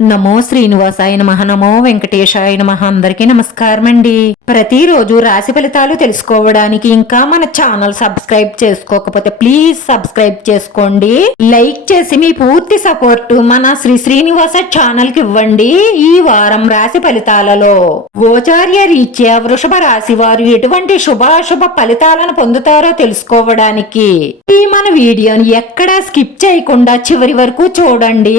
నమో శ్రీనివాసాయ నమః, నమో వెంకటేశాయ నమః. అందరికీ నమస్కారం అండి. ప్రతిరోజు రాశి ఫలితాలు తెలుసుకోవడానికి ఇంకా మన ఛానల్ సబ్స్క్రైబ్ చేసుకోకపోతే ప్లీజ్ సబ్స్క్రైబ్ చేసుకోండి. లైక్ చేసి మీ పూర్తి సపోర్ట్ మన శ్రీనివాస ఛానల్ కి ఇవ్వండి. ఈ వారం రాశి ఫలితాలలో గోచార్య రీత్యా వృషభ రాశి వారు ఎటువంటి శుభాశుభ ఫలితాలను పొందుతారో తెలుసుకోవడానికి ఈ మన వీడియోని ఎక్కడా స్కిప్ చేయకుండా చివరి వరకు చూడండి.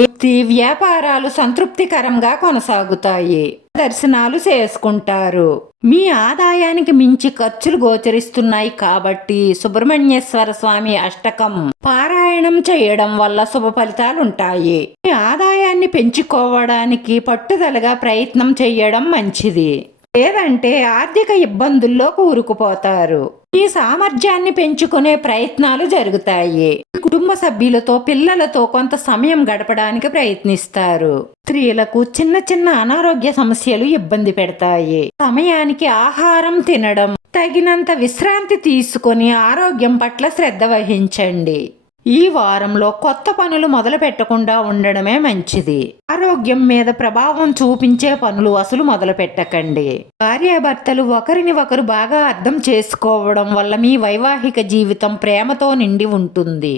వ్యాపారాలు సంతృప్తికరంగా కొనసాగుతాయి. దర్శనాలు చేసుకుంటారు. మీ ఆదాయానికి మించి ఖర్చులు గోచరిస్తున్నాయి కాబట్టి సుబ్రహ్మణ్యేశ్వర స్వామి అష్టకం పారాయణం చేయడం వల్ల శుభ ఫలితాలుంటాయి. మీ ఆదాయాన్ని పెంచుకోవడానికి పట్టుదలగా ప్రయత్నం చేయడం మంచిది. లేదంటే ఆర్థిక ఇబ్బందుల్లో కూరుకుపోతారు. ఈ సామర్థ్యాన్ని పెంచుకునే ప్రయత్నాలు జరుగుతాయి. కుటుంబ సభ్యులతో పిల్లలతో కొంత సమయం గడపడానికి ప్రయత్నిస్తారు. స్త్రీలకు చిన్న చిన్న అనారోగ్య సమస్యలు ఇబ్బంది పెడతాయి. సమయానికి ఆహారం తినడం, తగినంత విశ్రాంతి తీసుకొని ఆరోగ్యం పట్ల శ్రద్ధ వహించండి. ఈ వారంలో కొత్త పనులు మొదలు పెట్టకుండా ఉండడమే మంచిది. ఆరోగ్యం మీద ప్రభావం చూపించే పనులు అసలు మొదలు పెట్టకండి. భార్యాభర్తలు ఒకరిని ఒకరు బాగా అర్థం చేసుకోవడం వల్ల మీ వైవాహిక జీవితం ప్రేమతో నిండి ఉంటుంది.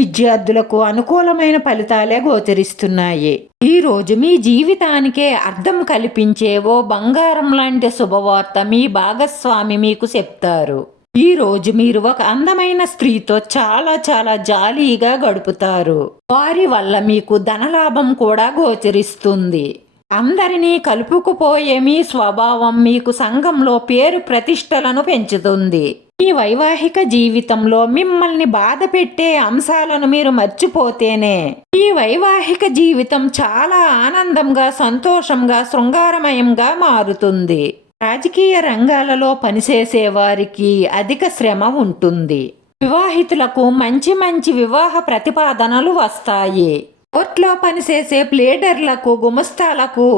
విద్యార్థులకు అనుకూలమైన ఫలితాలే గోచరిస్తున్నాయి. ఈ రోజు మీ జీవితానికే అర్థం కల్పించే ఓ బంగారం లాంటి శుభవార్త మీ భాగస్వామి మీకు చెప్తారు. ఈ రోజు మీరు ఒక అందమైన స్త్రీతో చాలా చాలా జాలీగా గడుపుతారు. వారి వల్ల మీకు ధనలాభం కూడా గోచరిస్తుంది. అందరినీ కలుపుకుపోయే మీ స్వభావం మీకు సంఘంలో పేరు ప్రతిష్టలను పెంచుతుంది. మీ వైవాహిక జీవితంలో మిమ్మల్ని బాధ పెట్టే అంశాలను మీరు మర్చిపోతేనే ఈ వైవాహిక జీవితం చాలా ఆనందంగా, సంతోషంగా, శృంగారమయంగా మారుతుంది. రాజకీయ రంగాలలో పనిచేసే వారికి అధిక శ్రమ ఉంటుంది. వివాహితులకు మంచి మంచి వివాహ ప్రతిపాదనలు వస్తాయి. కోర్టులో పనిచేసే ప్లేడర్లకు, గుమస్తాలకు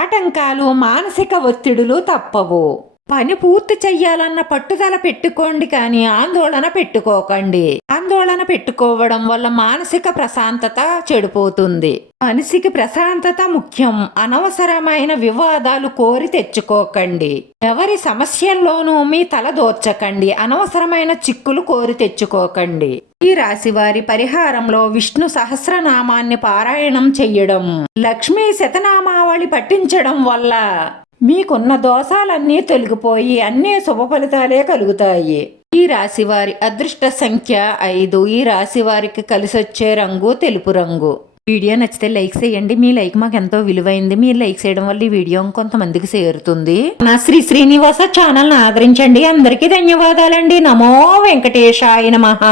ఆటంకాలు, మానసిక ఒత్తిడులు తప్పవు. పని పూర్తి చెయ్యాలన్న పట్టుదల పెట్టుకోండి, కానీ ఆందోళన పెట్టుకోకండి. ఆందోళన పెట్టుకోవడం వల్ల మానసిక ప్రశాంతత చెడిపోతుంది. మనిషికి ప్రశాంతత ముఖ్యం. అనవసరమైన వివాదాలు కోరి తెచ్చుకోకండి. ఎవరి సమస్యల్లోనూ మీ తల దోర్చకండి. అనవసరమైన చిక్కులు కోరి తెచ్చుకోకండి. ఈ రాశి వారి పరిహారంలో విష్ణు సహస్రనామాన్ని పారాయణం చెయ్యడం, లక్ష్మీ శతనామావళి పఠించడం వల్ల మీకున్న దోషాలన్నీ తొలగిపోయి అన్ని శుభ ఫలితాలే కలుగుతాయి. ఈ రాశి వారి అదృష్ట సంఖ్య 5. ఈ రాశి వారికి కలిసొచ్చే రంగు తెలుపు రంగు. వీడియో నచ్చితే లైక్ చేయండి. మీ లైక్ మాకు ఎంతో విలువైంది. మీరు లైక్ చేయడం వల్ల ఈ వీడియో కొంతమందికి చేరుతుంది. నా శ్రీనివాస ఛానల్ని ఆదరించండి. అందరికీ ధన్యవాదాలండి. నమో వెంకటేశాయ నమః.